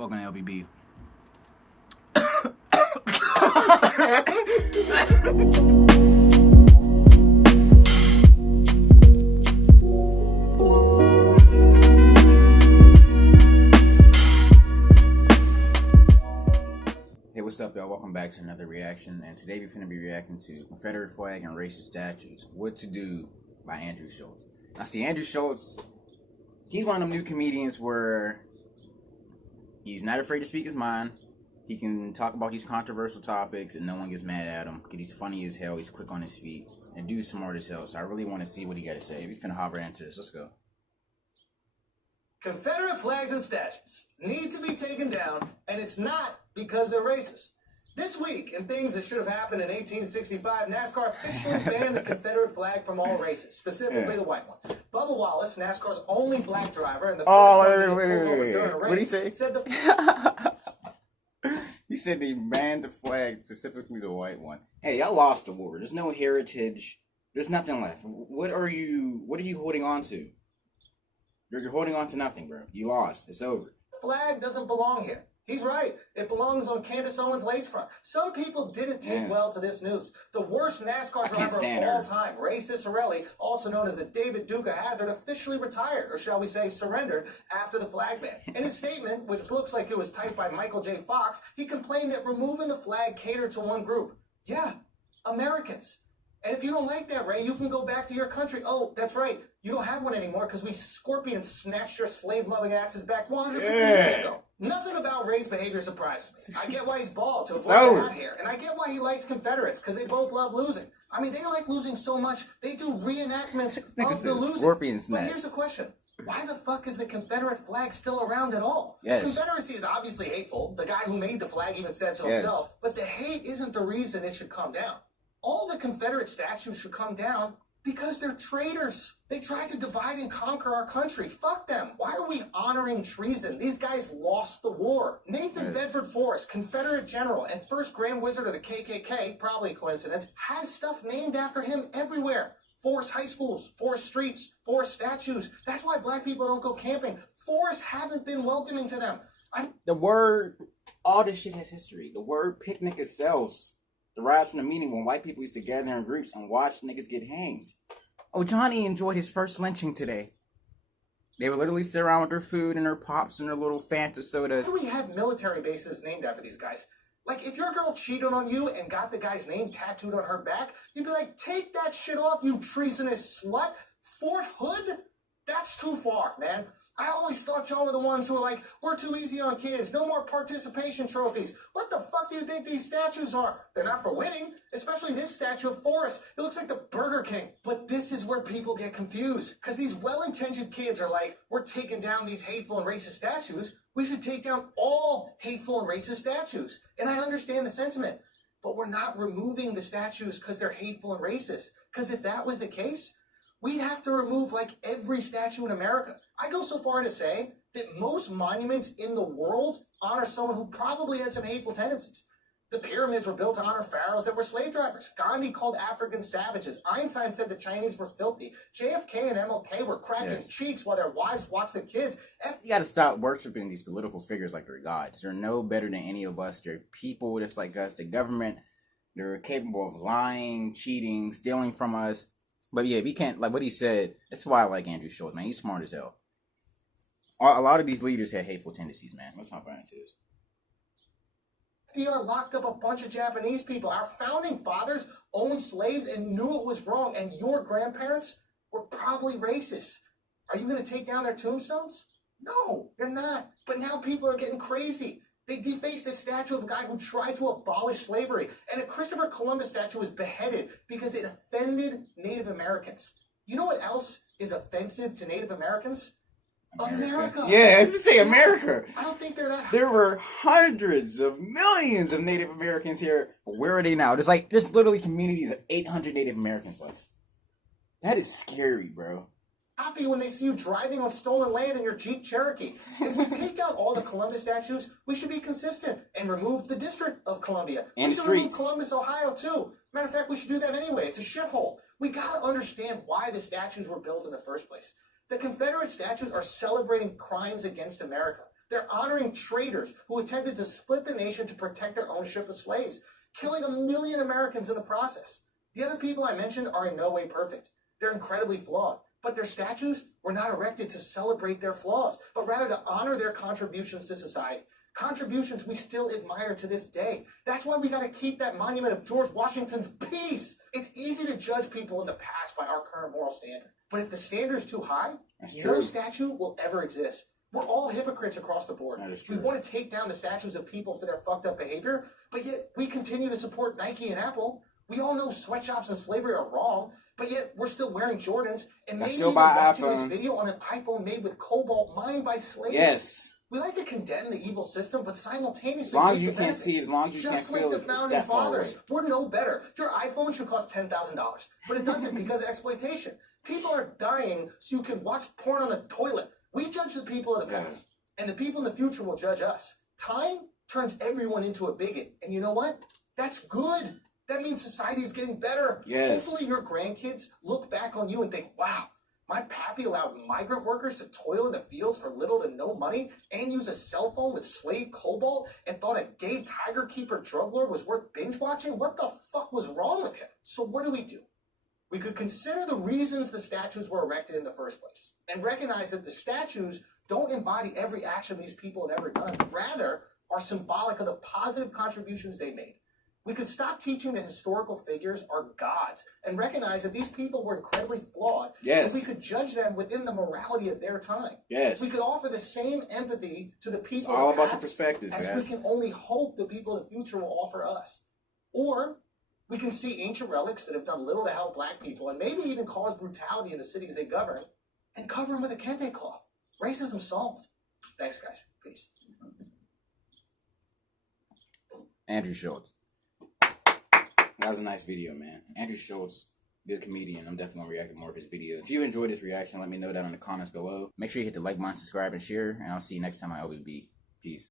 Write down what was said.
Welcome to LBB. Hey, what's up, y'all? Welcome back to another reaction. And today we're going to be reacting to Confederate flag and racist statues. What to Do by Andrew Schulz. Now, see, Andrew Schulz, he's one of them new comedians where he's not afraid to speak his mind. He can talk about these controversial topics and no one gets mad at him because he's funny as hell. He's quick on his feet and dude's smart as hell. So I really want to see what he got to say. We're finna hop right into this. Let's go. Confederate flags and statues need to be taken down, and it's not because they're racist. This week, in things that should have happened in 1865, NASCAR officially banned the Confederate flag from all races, specifically the white one. Bubba Wallace, NASCAR's only black driver, and the first one to get pulled over during a race, what did he say? said He said they banned the flag, specifically the white one. Hey, y'all lost the war. There's no heritage. There's nothing left. What are you holding on to? You're holding on to nothing, bro. You lost. It's over. Flag doesn't belong here. He's right. It belongs on Candace Owens' lace front. Some people didn't take well to this news. The worst NASCAR driver of all time, Ray Ciccarelli, also known as the David Duca Hazard, officially retired, or shall we say surrendered, after the flag ban. In his statement, which looks like it was typed by Michael J. Fox, he complained that removing the flag catered to one group. Yeah, Americans. And if you don't like that, Ray, you can go back to your country. Oh, that's right. You don't have one anymore because we scorpions snatched your slave-loving asses back 150 years ago. Nothing about Ray's behavior surprises me. I get why he's bald to avoid the hat hair. And I get why he likes Confederates because they both love losing. I mean, they like losing so much, they do reenactments of the losing. Scorpion snatch. But here's the question. Why the fuck is the Confederate flag still around at all? Yes. The Confederacy is obviously hateful. The guy who made the flag even said so himself. But the hate isn't the reason it should come down. All the Confederate statues should come down because they're traitors. They tried to divide and conquer our country. Fuck them. Why are we honoring treason? These guys lost the war. Nathan Bedford Forrest, Confederate general and first Grand Wizard of the KKK, probably a coincidence, has stuff named after him everywhere. Forest high schools, Forest streets, Forest statues. That's why black people don't go camping. Forests haven't been welcoming to them. All this shit has history. The word picnic itself derives from the meaning when white people used to gather in groups and watch niggas get hanged. Oh, Johnny enjoyed his first lynching today. They would literally sit around with their food and their pops and their little Fanta sodas. Why do we have military bases named after these guys? Like, if your girl cheated on you and got the guy's name tattooed on her back, you'd be like, take that shit off, you treasonous slut. Fort Hood? That's too far, man. I always thought y'all were the ones who were like, we're too easy on kids, no more participation trophies. What the fuck do you think these statues are? They're not for winning, especially this statue of Forrest. It looks like the Burger King. But this is where people get confused, because these well-intentioned kids are like, we're taking down these hateful and racist statues. We should take down all hateful and racist statues. And I understand the sentiment, but we're not removing the statues because they're hateful and racist. Because if that was the case, we'd have to remove like every statue in America. I go so far to say that most monuments in the world honor someone who probably had some hateful tendencies. The pyramids were built to honor pharaohs that were slave drivers. Gandhi called Africans savages. Einstein said the Chinese were filthy. JFK and MLK were cracking cheeks while their wives watched the kids. You gotta stop worshiping these political figures like they're gods. They're no better than any of us. They're people just like us. The government, they're capable of lying, cheating, stealing from us. But yeah, we can't, like what he said, that's why I like Andrew Schulz, man. He's smart as hell. A lot of these leaders had hateful tendencies, man. Let's hop right into this. FDR locked up a bunch of Japanese people. Our founding fathers owned slaves and knew it was wrong, and your grandparents were probably racist. Are you going to take down their tombstones? No, you're not. But now people are getting crazy. They defaced a statue of a guy who tried to abolish slavery. And a Christopher Columbus statue was beheaded because it offended Native Americans. You know what else is offensive to Native Americans? America. Yeah, I was to say America. I don't think they're that. There were hundreds of millions of Native Americans here. Where are they now? There's literally communities of 800 Native Americans left. That is scary, bro. Happy when they see you driving on stolen land in your Jeep Cherokee. If we take out all the Columbus statues, we should be consistent and remove the District of Columbia. And we should remove Columbus, Ohio, too. Matter of fact, we should do that anyway. It's a shithole. We gotta understand why the statues were built in the first place. The Confederate statues are celebrating crimes against America. They're honoring traitors who attempted to split the nation to protect their ownership of slaves, killing 1 million Americans in the process. The other people I mentioned are in no way perfect. They're incredibly flawed, but their statues were not erected to celebrate their flaws, but rather to honor their contributions to society. Contributions we still admire to this day. That's why we got to keep that monument of George Washington's peace. It's easy to judge people in the past by our current moral standard. But if the standard is too high, no statue will ever exist. We're all hypocrites across the board. We want to take down the statues of people for their fucked up behavior, but yet we continue to support Nike and Apple. We all know sweatshops and slavery are wrong, but yet we're still wearing Jordans and maybe even watching this video on an iPhone made with cobalt mined by slaves. Yes. We like to condemn the evil system, but simultaneously, as long as you can't see, as long as you can't feel, just like the founding fathers, we're no better. Your iPhone should cost $10,000, but it doesn't because of exploitation. People are dying so you can watch porn on the toilet. We judge the people of the past, and the people in the future will judge us. Time turns everyone into a bigot, and you know what? That's good. That means society is getting better. Yes. Hopefully your grandkids look back on you and think, wow, my pappy allowed migrant workers to toil in the fields for little to no money and use a cell phone with slave cobalt and thought a gay tiger keeper drug lord was worth binge watching? What the fuck was wrong with him? So what do? We could consider the reasons the statues were erected in the first place and recognize that the statues don't embody every action these people have ever done, but rather are symbolic of the positive contributions they made. We could stop teaching that historical figures are gods and recognize that these people were incredibly flawed. Yes. And we could judge them within the morality of their time. Yes. We could offer the same empathy to the people all of the about past the perspective, as guys. we can only hope the people of the future will offer us. Or we can see ancient relics that have done little to help black people and maybe even cause brutality in the cities they govern and cover them with a kente cloth. Racism solved. Thanks, guys. Peace. Andrew Schulz. That was a nice video, man. Andrew Schulz, good comedian. I'm definitely going to react to more of his videos. If you enjoyed this reaction, let me know down in the comments below. Make sure you hit the like button, subscribe, and share. And I'll see you next time on LBB. Peace.